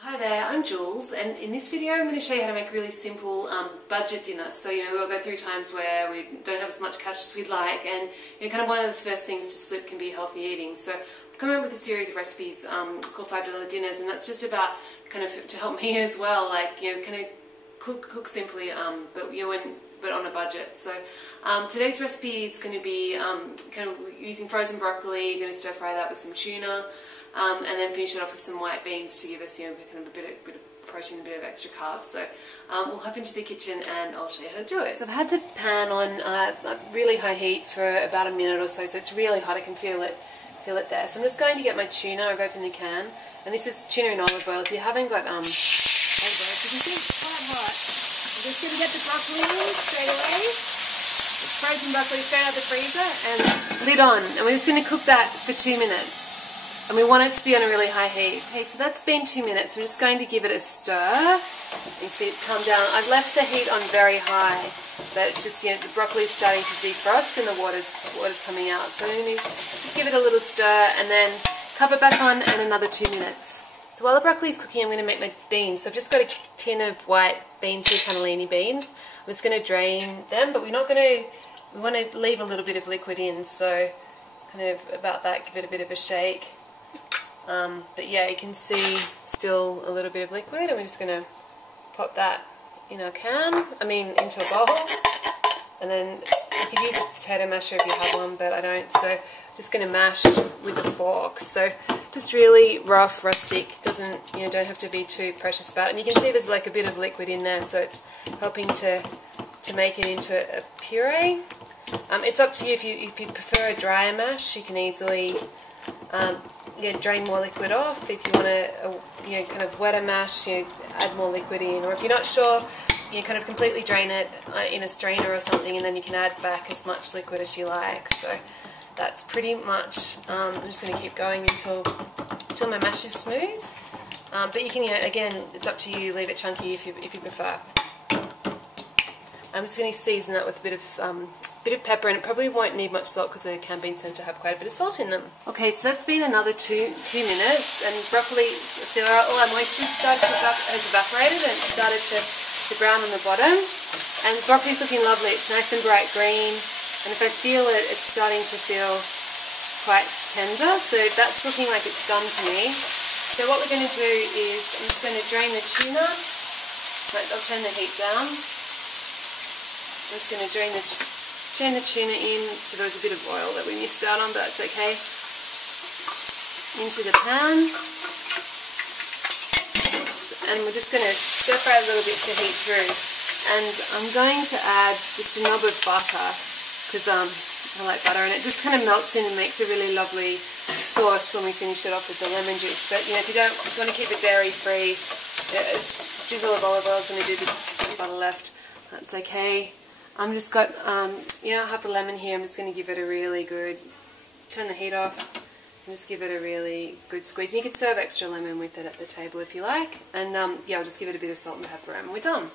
Hi there, I'm Jules, and in this video I'm going to show you how to make a really simple budget dinner. So we'll go through times where we don't have as much cash as we'd like, and kind of one of the first things to slip can be healthy eating. So I've come up with a series of recipes called $5 dinners, and that's just about kind of to help me as well, like kind of cook simply, but on a budget. So today's recipe is going to be kind of using frozen broccoli. You're going to stir fry that with some tuna. And then finish it off with some white beans to give us, kind of a bit of protein, a bit of extra carbs. So we'll hop into the kitchen and I'll show you how to do it. So I've had the pan on really high heat for about a minute or so it's really hot. I can feel it there. So I'm just going to get my tuna. I've opened the can, and this is tuna in olive oil. If you haven't got olive oil, you can see it's quite hot. I'm just going to get the broccoli in straight away. It's frozen broccoli straight out of the freezer, and lid on. And we're just going to cook that for 2 minutes. And we want it to be on a really high heat. Okay, so that's been 2 minutes. I'm just going to give it a stir. You can see it's come down. I've left the heat on very high, but it's just, the broccoli is starting to defrost and the water's coming out. So I'm going to just give it a little stir and then cover it back on and another 2 minutes. So while the broccoli is cooking, I'm going to make my beans. So I've just got a tin of white beans here, cannellini beans. I'm just going to drain them, but we want to leave a little bit of liquid in. So kind of about that, give it a bit of a shake. But yeah, you can see still a little bit of liquid, and we're just going to pop that in our into a bowl. And then you could use a potato masher if you have one, but I don't, so just going to mash with a fork. So just really rough, rustic, don't have to be too precious about it. And you can see there's like a bit of liquid in there, so it's helping to make it into a puree. It's up to you. If you prefer a drier mash, you can easily drain more liquid off. If you want to kind of wetter mash, add more liquid in. Or if you're not sure, kind of completely drain it in a strainer or something, and then you can add back as much liquid as you like. So that's pretty much. I'm just going to keep going until my mash is smooth. But you can, again, it's up to you. Leave it chunky if you prefer. I'm just going to season that with a bit of pepper, and it probably won't need much salt because the canned beans tend to have quite a bit of salt in them. Okay, so that's been another two minutes, and broccoli, so all our moisture has evaporated and it started to brown on the bottom. And broccoli's looking lovely. It's nice and bright green, and if I feel it, it's starting to feel quite tender. So that's looking like it's done to me. So what we're going to do is I'm just going to drain the tuna. Right, I'll turn the heat down. I'm just going to drain the tuna in, so there was a bit of oil that we missed out on, but that's okay. Into the pan. And we're just going to stir fry a little bit to heat through. And I'm going to add just a knob of butter, because I like butter, and it just kind of melts in and makes a really lovely sauce when we finish it off with the lemon juice. But if you want to keep it dairy free, it's drizzle of olive oil is going to do the butter left. That's okay. I've just got half a lemon here. I'm just going to give it a really good, turn the heat off, and just give it a really good squeeze. And you could serve extra lemon with it at the table if you like. And I'll just give it a bit of salt and pepper, and we're done.